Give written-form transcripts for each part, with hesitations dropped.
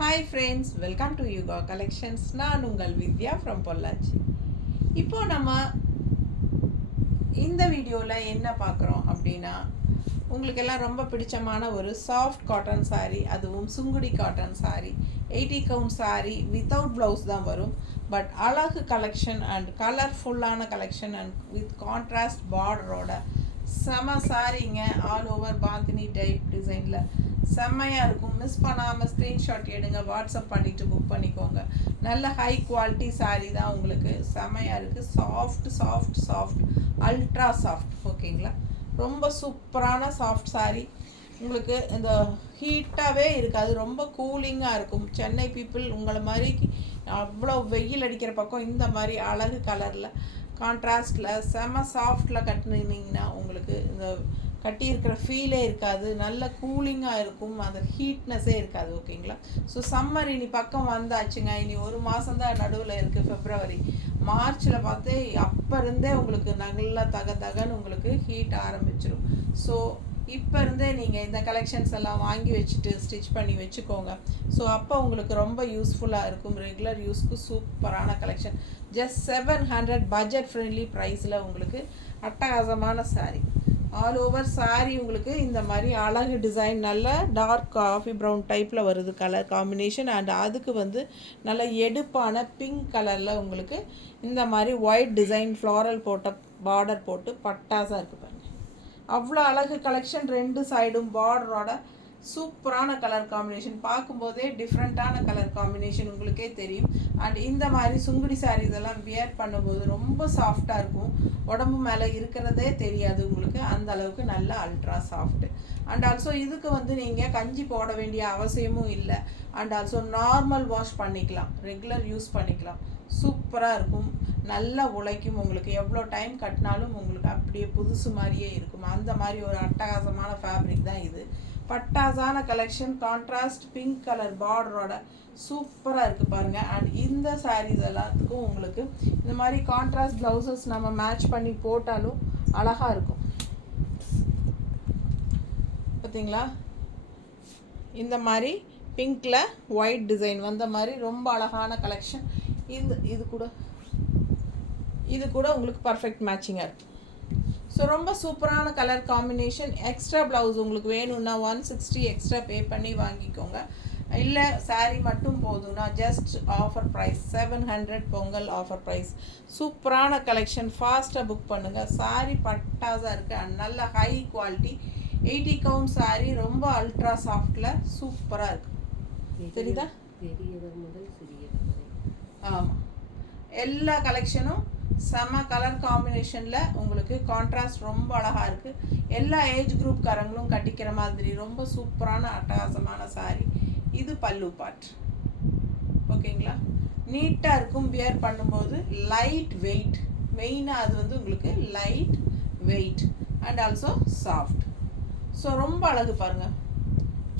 Hi friends, welcome to Yuga collections. நான் உங்கள் வித்யா from Pollachi. இப்போ நம்ம இந்த வீடியோவில் என்ன பார்க்குறோம் அப்படின்னா, உங்களுக்கு எல்லாம் ரொம்ப பிடிச்சமான ஒரு சாஃப்ட் காட்டன் சாரீ, அதுவும் Sungudi cotton sari, 80 count sari without blouse தான் வரும். பட் அழகு கலெக்ஷன் அண்ட் கலர்ஃபுல்லான கலெக்ஷன் அண்ட் வித் கான்ட்ராஸ்ட் பார்டரோட செம சாரீங்க. ஆல் ஓவர் பாந்தினி டைப் டிசைனில் செம்மையாக இருக்கும். மிஸ் பண்ணாமல் ஸ்க்ரீன்ஷாட் எடுங்க, வாட்ஸ்அப் பண்ணிவிட்டு புக் பண்ணிக்கோங்க. நல்ல ஹை குவாலிட்டி சாரீ தான், உங்களுக்கு செம்மையாக இருக்குது. சாஃப்ட் அல்ட்ரா சாஃப்ட், ஓகேங்களா? ரொம்ப சூப்பரான சாஃப்ட் சாரீ. உங்களுக்கு இந்த ஹீட்டாகவே இருக்காது, ரொம்ப கூலிங்காக இருக்கும். சென்னை பீப்புள் உங்களை மாதிரி அவ்வளோ வெயில் அடிக்கிற பக்கம் இந்த மாதிரி அழகு கலரில் கான்ட்ராஸ்டில் செம சாஃப்டில் கட்டினீங்கன்னா உங்களுக்கு இந்த கட்டியிருக்கிற ஃபீலே இருக்காது, நல்ல கூலிங்காக இருக்கும், அந்த ஹீட்னஸே இருக்காது, ஓகேங்களா? ஸோ சம்மர் இனி பக்கம் வந்தாச்சுங்க. இனி ஒரு மாதம்தான் நடுவில் இருக்குது, ஃபெப்ரவரி. மார்ச்சில் பார்த்து அப்போ இருந்தே உங்களுக்கு நல்லா தகன்னு உங்களுக்கு ஹீட் ஆரம்பிச்சிடும். ஸோ இப்போ இருந்தே நீங்கள் இந்த கலெக்ஷன்ஸ் எல்லாம் வாங்கி வச்சுட்டு ஸ்டிச் பண்ணி வச்சுக்கோங்க. ஸோ அப்போ உங்களுக்கு ரொம்ப யூஸ்ஃபுல்லாக இருக்கும். ரெகுலர் யூஸ்க்கு சூப்பரான கலெக்ஷன். ஜஸ்ட் 700 பட்ஜெட் ஃப்ரெண்ட்லி ப்ரைஸில் உங்களுக்கு அட்டகாசமான சாரீ. ஆல் ஓவர் சாரீ உங்களுக்கு இந்த மாதிரி அழகு டிசைன், நல்ல டார்க் காஃபி ப்ரௌன் டைப்பில் வருது கலர் காம்பினேஷன். அண்ட் அதுக்கு நல்ல எடுப்பான பிங்க் கலரில் உங்களுக்கு இந்த மாதிரி ஒயிட் டிசைன் ஃப்ளாரல் போட்ட பார்டர் போட்டு பட்டாசாக இருக்குது பாருங்கள். அவ்வளோ அழகு கலெக்ஷன். ரெண்டு சைடும் பார்டரோட சூப்பரான கலர் காம்பினேஷன், பார்க்கும்போதே டிஃப்ரெண்ட்டான கலர் காம்பினேஷன் உங்களுக்கே தெரியும். அண்ட் இந்த மாதிரி சுங்குடி சாரீ இதெல்லாம் வியர் பண்ணும்போது ரொம்ப சாஃப்டாக இருக்கும், உடம்பு மேலே இருக்கிறதே தெரியாது உங்களுக்கு, அந்த அளவுக்கு நல்ல அல்ட்ரா சாஃப்ட். அண்ட் ஆல்சோ இதுக்கு நீங்கள் கஞ்சி போட வேண்டிய அவசியமும் இல்லை. அண்ட் ஆல்சோ நார்மல் வாஷ் பண்ணிக்கலாம், ரெகுலர் யூஸ் பண்ணிக்கலாம். சூப்பராக இருக்கும், நல்லா உழைக்கும். உங்களுக்கு எவ்வளோ டைம் கட்டினாலும் உங்களுக்கு அப்படியே புதுசு மாதிரியே இருக்கும். அந்த மாதிரி ஒரு அட்டகாசமான ஃபேப்ரிக் தான் இது. பட்டாசான கலெக்ஷன், கான்ட்ராஸ்ட் பிங்க் கலர் பார்டரோட சூப்பராக இருக்குது பாருங்கள். அண்ட் இந்த சாரீஸ் எல்லாத்துக்கும் உங்களுக்கு இந்த மாதிரி கான்ட்ராஸ்ட் ப்ளவுசஸ் நம்ம மேட்ச் பண்ணி போட்டாலும் அழகாக இருக்கும். பார்த்தீங்களா? இந்த மாதிரி பிங்க்கில் ஒயிட் டிசைன் வந்த மாதிரி ரொம்ப அழகான கலெக்ஷன். இது கூட உங்களுக்கு பர்ஃபெக்ட் மேட்சிங்காக இருக்கும். ஸோ ரொம்ப சூப்பரான கலர் காம்பினேஷன். எக்ஸ்ட்ரா ப்ளவுஸ் உங்களுக்கு வேணும்னா 160 எக்ஸ்ட்ரா பே பண்ணி வாங்கிக்கோங்க. இல்லை சாரீ மட்டும் போதும்னா just offer price 700 Pongal offer price. சூப்பரான கலெக்ஷன், ஃபாஸ்ட்டாக புக் பண்ணுங்கள். சாரீ பட்டாஸாக இருக்குது, நல்ல ஹை குவாலிட்டி 80 கவுண்ட் சாரீ, ரொம்ப அல்ட்ரா சாஃப்டில் சூப்பராக இருக்குது. தெரியுதா? ஆமாம், எல்லா கலெக்ஷனும் செம கலர் காம்பினேஷனில் உங்களுக்கு கான்ட்ராஸ்ட் ரொம்ப அழகாக இருக்குது. எல்லா ஏஜ் குரூப்காரங்களும் கட்டிக்கிற மாதிரி ரொம்ப சூப்பரான அட்டகாசமான சாரீ. இது பல்லு பார்ட், ஓகேங்களா? நீட்டாக இருக்கும், வியர் பண்ணும்போது லைட் வெயிட். மெயினாக அது உங்களுக்கு light weight and also soft. So ரொம்ப அழகு பாருங்கள்,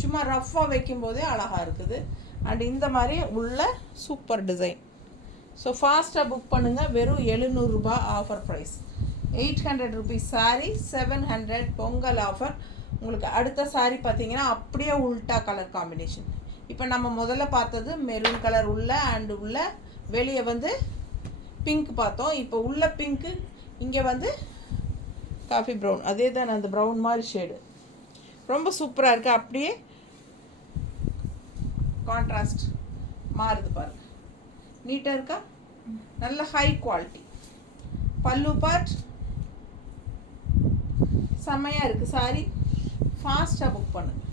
சும்மா ரஃப்பாக வைக்கும்போதே அழகாக இருக்குது. அண்ட் இந்த மாதிரி உள்ள சூப்பர் டிசைன். ஸோ ஃபாஸ்ட்டாக புக் பண்ணுங்கள். வெறும் 700 ரூபா offer price. 800 rupees sari, 700 Pongal offer. உங்களுக்கு அடுத்த சாரீ பார்த்தீங்கன்னா அப்படியே உல்ட்டா கலர் காம்பினேஷன். இப்போ நம்ம முதல்ல பார்த்தது மெரூன் கலர் உள்ள அண்டு உள்ள வெளியே பிங்க் பார்த்தோம். இப்போ உள்ள பிங்க்கு, இங்கே காஃபி ப்ரௌன், அதே தான் அந்த ப்ரௌன் மாதிரி ஷேடு. ரொம்ப சூப்பராக இருக்குது, அப்படியே கான்ட்ராஸ்ட் மாறுது பாருங்கள். நீட்டாக இருக்கா? நல்ல ஹை குவாலிட்டி. பல்லு பார்ட் செம்மையாக இருக்குது சாரீ. ஃபாஸ்ட்டாக புக் பண்ணுங்க.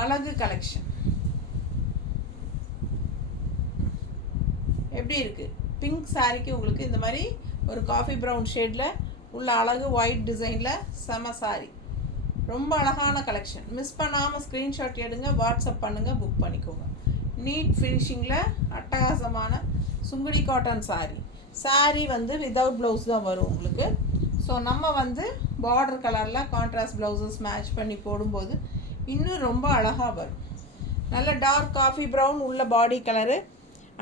அழகு கலெக்ஷன் எப்படி இருக்குது? பிங்க் சாரீக்கு உங்களுக்கு இந்த மாதிரி ஒரு காஃபி ப்ரௌன் ஷேடில் உள்ள அழகு ஒயிட் டிசைனில் செம சாரீ. ரொம்ப அழகான கலெக்ஷன். மிஸ் பண்ணாமல் ஸ்க்ரீன்ஷாட் எடுங்க, வாட்ஸ்அப் பண்ணுங்கள், புக் பண்ணிக்கோங்க. நீட் ஃபினிஷிங்கில் அட்டகாசமான Sungudi cotton sari without blouse தான் வரும் உங்களுக்கு. ஸோ நம்ம பார்டர் கலரில் கான்ட்ராஸ்ட் ப்ளவுசஸ் மேட்ச் பண்ணி போடும்போது இன்னும் ரொம்ப அழகாக வரும். நல்ல டார்க் காஃபி ப்ரௌன் உள்ள பாடி கலரு.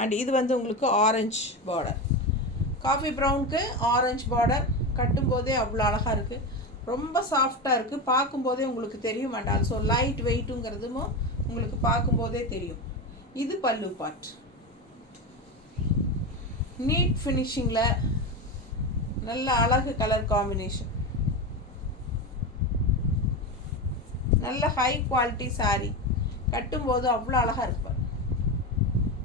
அண்ட் இது உங்களுக்கு ஆரஞ்சு பார்டர். காஃபி ப்ரௌனுக்கு ஆரஞ்சு பார்டர் கட்டும்போதே அவ்வளோ அழகாக இருக்குது. ரொம்ப சாஃப்டாக இருக்குது, பார்க்கும்போதே உங்களுக்கு தெரியும். அண்ட் ஆல்சோ லைட் வெயிட்டுங்கிறதும் உங்களுக்கு பார்க்கும்போதே தெரியும். இது பல்லு பார்ட். நீட் ஃபினிஷிங்கில் நல்ல அழகு கலர் காம்பினேஷன், நல்ல ஹை குவாலிட்டி சாரீ. கட்டும்போது அவ்வளோ அழகாக இருப்பார்.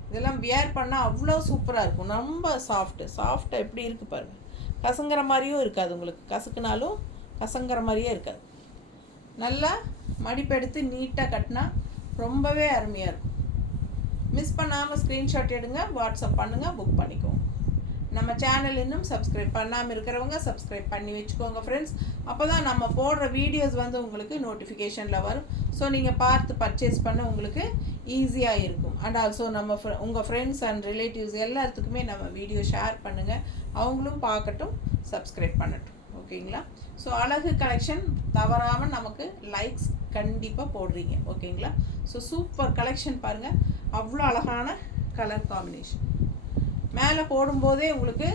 இதெல்லாம் வியர் பண்ணால் அவ்வளோ சூப்பராக இருக்கும். ரொம்ப சாஃப்டாக எப்படி இருக்குது பாருங்கள். கசங்குற மாதிரியும் இருக்காது, உங்களுக்கு கசக்குனாலும் கசங்குற மாதிரியே இருக்காது. நல்லா மடிப்பெடுத்து நீட்டாக கட்டினா ரொம்பவே அருமையாக இருக்கும். மிஸ் பண்ணாமல் ஸ்க்ரீன்ஷாட் எடுங்க, வாட்ஸ்அப் பண்ணுங்கள், புக் பண்ணிக்கோங்க. நம்ம சேனல் இன்னும் சப்ஸ்கிரைப் பண்ணாமல் இருக்கிறவங்க சப்ஸ்கிரைப் பண்ணி வச்சுக்கோங்க ஃப்ரெண்ட்ஸ். அப்போ தான் நம்ம போடுற வீடியோஸ் வந்து உங்களுக்கு நோட்டிஃபிகேஷனில் வரும். ஸோ நீங்கள் பார்த்து பர்ச்சேஸ் பண்ண உங்களுக்கு ஈஸியாக இருக்கும். அண்ட் ஆல்சோ நம்ம உங்கள் ஃப்ரெண்ட்ஸ் அண்ட் ரிலேட்டிவ்ஸ் எல்லாத்துக்குமே நம்ம வீடியோ ஷேர் பண்ணுங்கள், அவங்களும் பார்க்கட்டும், சப்ஸ்கிரைப் பண்ணட்டும். ஓகேங்களா? ஸோ அழகு கலெக்ஷன் தவறாமல் நமக்கு லைக்ஸ் கண்டிப்பாக போடுறீங்க. ஓகேங்களா? ஸோ சூப்பர் கலெக்ஷன் பாருங்கள், அவ்வளோ அழகான கலர் காம்பினேஷன். மேலே போடும்போதே உங்களுக்கு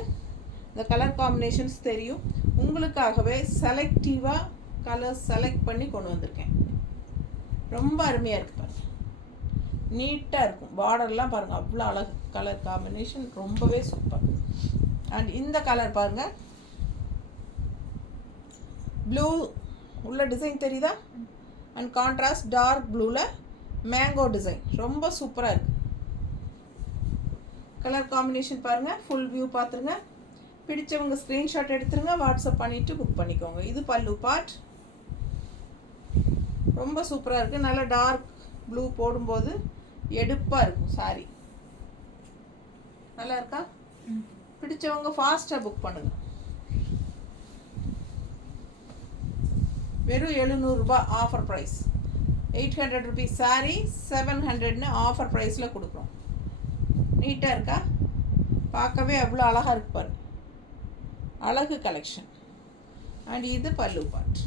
இந்த கலர் காம்பினேஷன்ஸ் தெரியும். உங்களுக்காகவே செலக்டிவாக கலர்ஸ் செலக்ட் பண்ணி கொண்டு வந்திருக்கேன். ரொம்ப அருமையாக இருக்குது பாருங்கள், நீட்டாக இருக்கும். பார்டர்லாம் பாருங்கள், அவ்வளோ அழகு கலர் காம்பினேஷன், ரொம்பவே சூப்பர். அண்ட் இந்த கலர் பாருங்கள், ப்ளூ உள்ள டிசைன் தெரியுதா? அண்ட் கான்ட்ராஸ்ட் டார்க் ப்ளூவில் மேங்கோ டிசைன், ரொம்ப சூப்பராக இருக்குது. கலர் காம்பினேஷன் பாருங்கள், ஃபுல் வியூ பார்த்துருங்க. பிடிச்சவங்க ஸ்க்ரீன்ஷாட் எடுத்துருங்க, வாட்ஸ்அப் பண்ணிவிட்டு புக் பண்ணிக்கோங்க. இது பல்லு பார்ட், ரொம்ப சூப்பராக இருக்குது. நல்லா டார்க் ப்ளூ போடும்போது எடுப்பாக இருக்கும் சாரி. நல்லா இருக்கா? பிடிச்சவங்க ஃபாஸ்ட்டாக புக் பண்ணுங்கள். வெறும் 700 ரூபாய் ஆஃபர் ப்ரைஸ். 800 ருபீஸ் சாரீ 700ன்னு ஆஃபர் ப்ரைஸில் கொடுக்குறோம். நீட்டாக இருக்கா? பார்க்கவே அவ்வளோ அழகாக இருக்கு பாரு, அழகு கலெக்ஷன். அண்ட் இது பல்லு பார்ட்.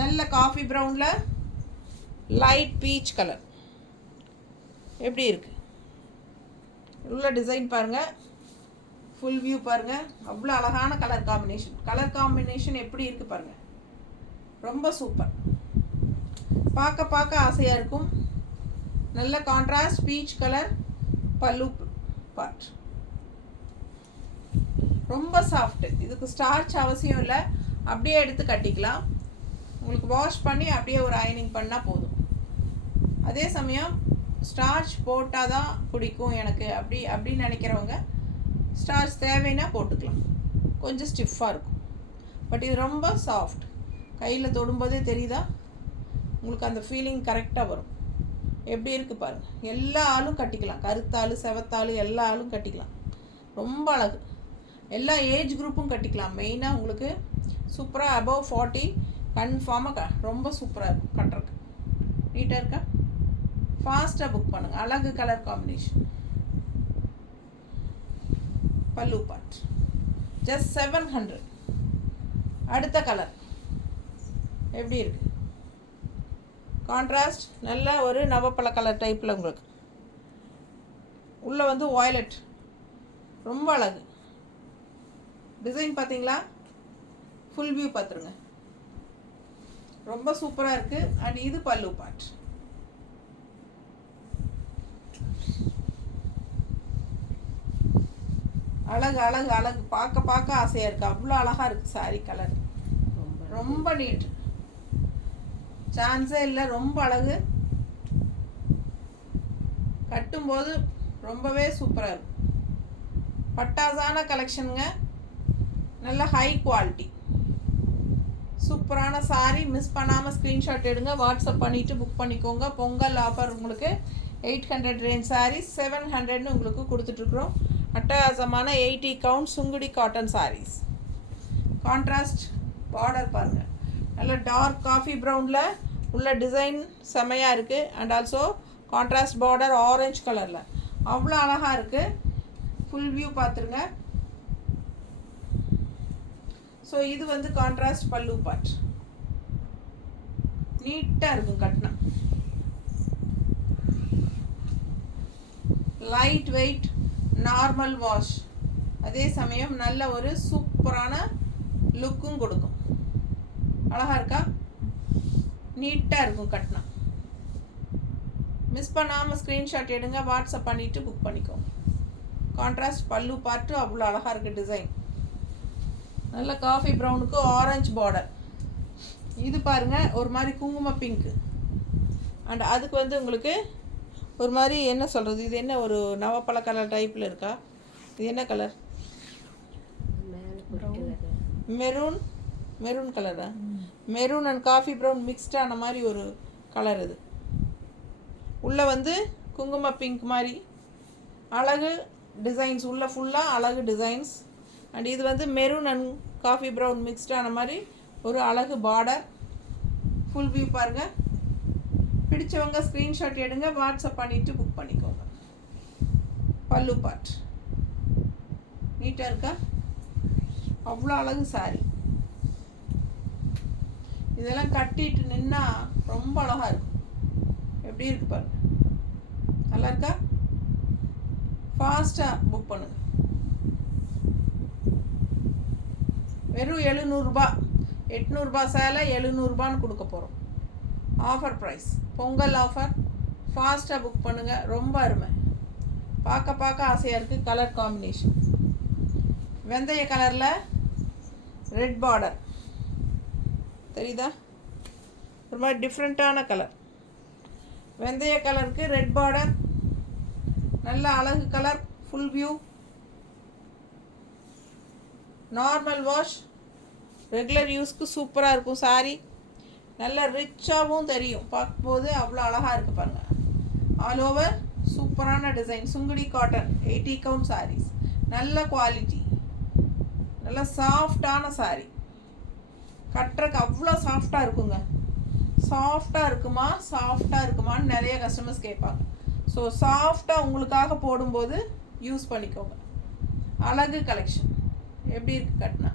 நல்ல காஃபி ப்ரௌனில் லைட் பீச் கலர் எப்படி இருக்கு? உள்ள டிசைன் பாருங்கள், ஃபுல் வியூ பாருங்கள், அவ்வளோ அழகான கலர் காம்பினேஷன். கலர் காம்பினேஷன் எப்படி இருக்குது பாருங்கள், ரொம்ப சூப்பர். பார்க்க ஆசையாக இருக்கும். நல்ல கான்ட்ராஸ்ட் பீச் கலர் பல்லு பார்ட், ரொம்ப சாஃப்ட்டு. இதுக்கு ஸ்டார்ச் அவசியம் இல்லை, அப்படியே எடுத்து கட்டிக்கலாம். உங்களுக்கு வாஷ் பண்ணி அப்படியே ஒரு அயனிங் பண்ணால் போதும். அதே சமயம் ஸ்டார்ச் போட்டால் தான் பிடிக்கும் எனக்கு அப்படின்னு நினைக்கிறவங்க ஸ்டார்ச் தேவைன்னா போட்டுக்கலாம், கொஞ்சம் ஸ்டிஃபாக இருக்கும். பட் இது ரொம்ப சாஃப்ட், கையில் தொடும்போதே தெரியுதா உங்களுக்கு? அந்த ஃபீலிங் கரெக்டாக வரும். எப்படி இருக்குது பாருங்கள், எல்லா ஆளும் கட்டிக்கலாம், கருத்தாள் செவத்தாள் எல்லா ஆளும் கட்டிக்கலாம். ரொம்ப அழகு, எல்லா ஏஜ் குரூப்பும் கட்டிக்கலாம். மெயினாக உங்களுக்கு சூப்பராக அபவ் 40 கன்ஃபார்மாக ரொம்ப சூப்பராக இருக்கும் கட்டுறதுக்கு. நீட்டாக இருக்கா? ஃபாஸ்ட்டாக புக் பண்ணுங்கள். அழகு கலர் காம்பினேஷன். பல்லு பார்ட் ஜஸ்ட் 700. அடுத்த கலர் எப்படி இருக்கு? கான்ட்ராஸ்ட் நல்ல ஒரு நவப்பழ கலர் டைப்பில் உங்களுக்கு உள்ளே வந்து வாய்லட், ரொம்ப அழகு டிசைன். பார்த்தீங்களா? ஃபுல் வியூ பார்த்துருங்க, ரொம்ப சூப்பராக இருக்குது. அண்ட் இது பல்லு பார்ட். அழகு அழகு அழகு, பார்க்க ஆசையாக இருக்குது. அவ்வளோ அழகாக இருக்குது சாரி கலர், ரொம்ப நீட், சான்ஸே இல்லை, ரொம்ப அழகு. கட்டும்போது ரொம்பவே சூப்பராக இருக்கும். பட்டாசான கலெக்ஷனுங்க, நல்ல ஹை குவாலிட்டி சூப்பரான சாரி. மிஸ் பண்ணாமல் ஸ்க்ரீன்ஷாட் எடுங்க, வாட்ஸ்அப் பண்ணிவிட்டு புக் பண்ணிக்கோங்க. பொங்கல் ஆஃபர் உங்களுக்கு 800 ரேஞ்ச் சாரீ 700ன்னு உங்களுக்கு கொடுத்துட்ருக்குறோம். அட்டகாசமான 80 count Sungudi cotton saris. Contrast border பாருங்கள், நல்ல டார்க் காஃபி ப்ரௌனில் உள்ள டிசைன் செமையாக இருக்குது. And also contrast border orange கலரில் அவ்வளோ அழகாக இருக்குது. ஃபுல் வியூ பார்த்துருங்க. ஸோ இது வந்து கான்ட்ராஸ்ட் பல்லு பார்ட், நீட்டாக இருக்கும் கட்டினா. லைட் வெயிட், நார்மல் வாஷ், அதே சமயம் நல்ல ஒரு சூப்பரான லுக்கும் கொடுக்கும். அழகாக இருக்கா? நீட்டாக இருக்கும் கட்டினா. மிஸ் பண்ணாமல் ஸ்க்ரீன்ஷாட் எடுங்க, வாட்ஸ்அப் பண்ணிவிட்டு புக் பண்ணிக்கோங்க. கான்ட்ராஸ்ட் பல்லு பார்ட்டு அவ்வளோ அழகாக இருக்குது டிசைன். நல்ல காஃபி ப்ரௌனுக்கு ஆரஞ்சு பார்டர். இது பாருங்கள் ஒரு மாதிரி குங்கும பிங்க்கு. அண்ட் அதுக்கு வந்து உங்களுக்கு ஒரு மாதிரி என்ன சொல்கிறது, இது என்ன ஒரு நவப்பழ கலர் டைப்பில் இருக்கா? இது என்ன கலர்? மெரூன். மெரூன் கலரா? மெரூன் அண்ட் காஃபி ப்ரௌன் மிக்ஸ்டான மாதிரி ஒரு கலர் இது. உள்ளே வந்து குங்கும பிங்க் மாதிரி அழகு டிசைன்ஸ், உள்ளே ஃபுல்லாக அழகு டிசைன்ஸ். அண்ட் இது வந்து மெரூன் அண்ட் காஃபி ப்ரௌன் மிக்ஸ்டான மாதிரி ஒரு அழகு பார்டர். ஃபுல் வியூ பாருங்கள். பிடிச்சவங்க ஸ்க்ரீன்ஷாட் எடுங்க, வாட்ஸ்அப் பண்ணிவிட்டு புக் பண்ணிக்கோங்க. பல்லு பார்ட் நீட்டாக இருக்கா? அவ்வளோ அழகு சாரி. இதெல்லாம் கட்டிட்டு நின்னா ரொம்ப அழகாக இருக்கும். எப்படி இருக்கு பாருங்க, நல்லா இருக்கா? ஃபாஸ்ட்டாக புக் பண்ணுங்க. வெறும் 700 800 சேலை 700 கொடுக்க போகிறோம். Offer price, Pongal offer. ஃபாஸ்ட்டாக புக் பண்ணுங்கள், ரொம்ப அருமை. பார்க்க ஆசையாக இருக்குது. கலர் காம்பினேஷன் வெந்தய கலரில் ரெட் பார்டர் தெரியுதா? ஒரு மாதிரி டிஃப்ரெண்ட்டான கலர். வெந்தய கலருக்கு ரெட் பார்டர், நல்ல அழகு colour. Full view. Normal wash, regular யூஸ்க்கு சூப்பராக இருக்கும் சாரீ. நல்ல ரிச்சாகவும் தெரியும் பார்க்கும்போது, அவ்வளோ அழகாக இருக்குது பாருங்கள். ஆல் ஓவர் சூப்பரான design. Sungudi cotton 80 count saris. நல்ல குவாலிட்டி, நல்ல சாஃப்டான சாரீ. கட்டுறக்கு அவ்வளோ சாஃப்டாக இருக்குங்க. சாஃப்டாக இருக்குமான்னு நிறைய கஸ்டமர்ஸ் கேட்பாங்க. ஸோ சாஃப்டாக உங்களுக்காக போடும்போது யூஸ் பண்ணிக்கோங்க. அழகு கலெக்ஷன் எப்படி இருக்குது கட்டினா?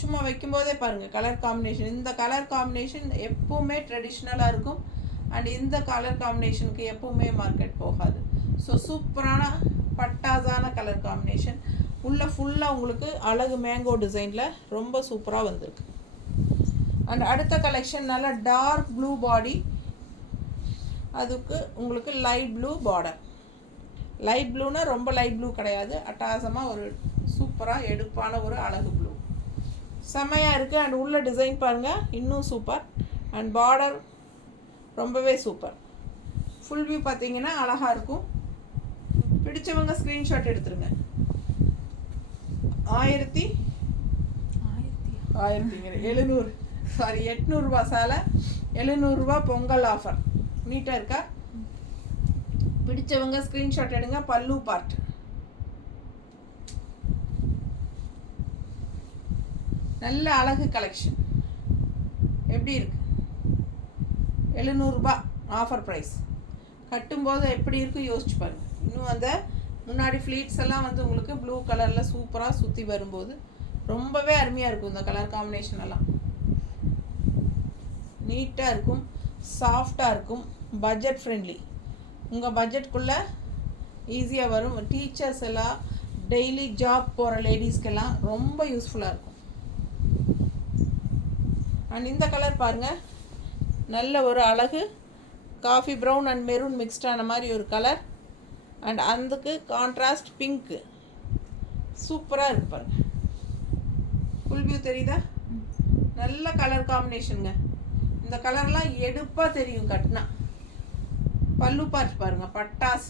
சும்மா வைக்கும்போதே பாருங்கள் கலர் காம்பினேஷன். இந்த கலர் காம்பினேஷன் எப்போவுமே ட்ரெடிஷ்னலாக இருக்கும். அண்ட் இந்த கலர் காம்பினேஷனுக்கு எப்போவுமே மார்க்கெட் போகாது. ஸோ சூப்பரான பட்டாசான கலர் காம்பினேஷன். உள்ளே ஃபுல்லாக உங்களுக்கு அழகு மேங்கோ டிசைனில் ரொம்ப சூப்பராக வந்திருக்கு. அண்ட் அடுத்த கலெக்ஷன் நல்லா டார்க் ப்ளூ பாடி, அதுக்கு உங்களுக்கு லைட் ப்ளூ பார்டர். லைட் ப்ளூனா ரொம்ப லைட் ப்ளூ கிடையாது, அட்டாசமாக ஒரு சூப்பராக எடுப்பான ஒரு அழகு ப்ளூ. செம்மையாக இருக்குது. அண்ட் உள்ள டிசைன் பாருங்கள், இன்னும் சூப்பர். அண்ட் பார்டர் ரொம்பவே சூப்பர். ஃபுல் வியூ பார்த்தீங்கன்னா அழகாக இருக்கும். பிடிச்சவங்க ஸ்க்ரீன்ஷாட் எடுத்துருங்க. 800 சேலை 700 பொங்கல் ஆஃபர். நீட்டாக இருக்கா? பிடிச்சவங்க ஸ்க்ரீன்ஷாட் எடுங்க. பல்லு பார்ட் நல்ல அழகு கலெக்ஷன். எப்படி இருக்கு? 700 ஆஃபர் ப்ரைஸ். கட்டும்போது எப்படி இருக்குது யோசிச்சு பாருங்கள். இன்னும் அந்த முன்னாடி ஃப்ளீட்ஸ் எல்லாம் வந்து உங்களுக்கு ப்ளூ கலரில் சூப்பராக சுற்றி வரும்போது ரொம்பவே அருமையாக இருக்கும். இந்த கலர் காம்பினேஷன் எல்லாம் நீட்டாக இருக்கும், சாஃப்டாக இருக்கும், பட்ஜெட் ஃப்ரெண்ட்லி. உங்கள் பட்ஜெட்குள்ளே ஈஸியாக வரும். டீச்சர்ஸ் எல்லாம், டெய்லி ஜாப் போகிற லேடிஸ்க்கெல்லாம் ரொம்ப யூஸ்ஃபுல்லாக இருக்கும். அண்ட் இந்த கலர் பாருங்கள், நல்ல ஒரு அழகு காஃபி ப்ரௌன் அண்ட் மெரூன் மிக்ஸ்டான மாதிரி ஒரு கலர். அண்ட் அதுக்கு கான்ட்ராஸ்ட் பிங்க்கு சூப்பராக இருக்குது பாருங்கள். ஃபுல் வியூ தெரியுதா? நல்ல கலர் காம்பினேஷனுங்க. இந்த கலர்லாம் எடுப்பாக தெரியும் கட்டினா. பல்லு பார்த்து பாருங்கள், பட்டாஸ்.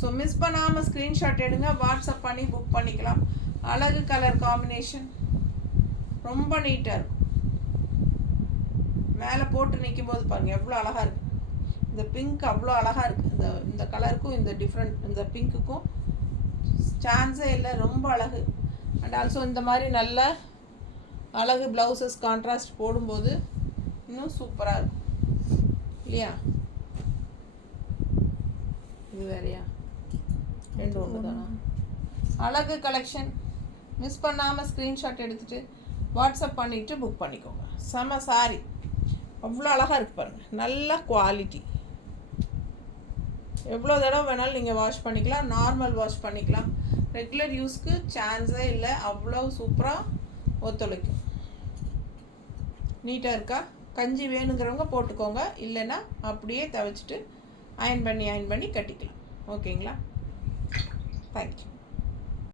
ஸோ மிஸ் பண்ணாமல் ஸ்க்ரீன்ஷாட் எடுங்க, வாட்ஸ்அப் பண்ணி புக் பண்ணிக்கலாம். அழகு கலர் காம்பினேஷன் ரொம்ப நீட்டாக இருக்கும். மேலே போட்டு நிற்கும் போது பாருங்கள் எவ்வளோ அழகாக இருக்குது. இந்த பிங்க் அவ்வளோ அழகாக இருக்குது. இந்த கலருக்கும் இந்த டிஃப்ரெண்ட், இந்த பிங்க்குக்கும் சான்ஸே இல்லை, ரொம்ப அழகு. அண்ட் ஆல்சோ இந்த மாதிரி நல்ல அழகு ப்ளவுசஸ் கான்ட்ராஸ்ட் போடும்போது இன்னும் சூப்பராக இருக்கும் இல்லையா? இது வேறையா? ரெண்டு ஒன்று தானா? அழகு கலெக்ஷன். மிஸ் பண்ணாமல் ஸ்க்ரீன்ஷாட் எடுத்துகிட்டு வாட்ஸ்அப் பண்ணிவிட்டு புக் பண்ணிக்கோங்க. செம சாரி, அவ்வளோ அழகாக இருக்குது பாருங்கள். நல்ல குவாலிட்டி. எவ்வளோ தடவை வேணாலும் நீங்கள் வாஷ் பண்ணிக்கலாம், நார்மல் வாஷ் பண்ணிக்கலாம். ரெகுலர் யூஸ்க்கு சான்ஸே இல்லை, அவ்வளோ சூப்பராக ஒத்துழைக்கும். நீட்டாக இருக்கா? கஞ்சி வேணுங்கிறவங்க போட்டுக்கோங்க, இல்லைன்னா அப்படியே துவைச்சிட்டு அயன் பண்ணி கட்டிக்கலாம். ஓகேங்களா? தேங்க்யூ.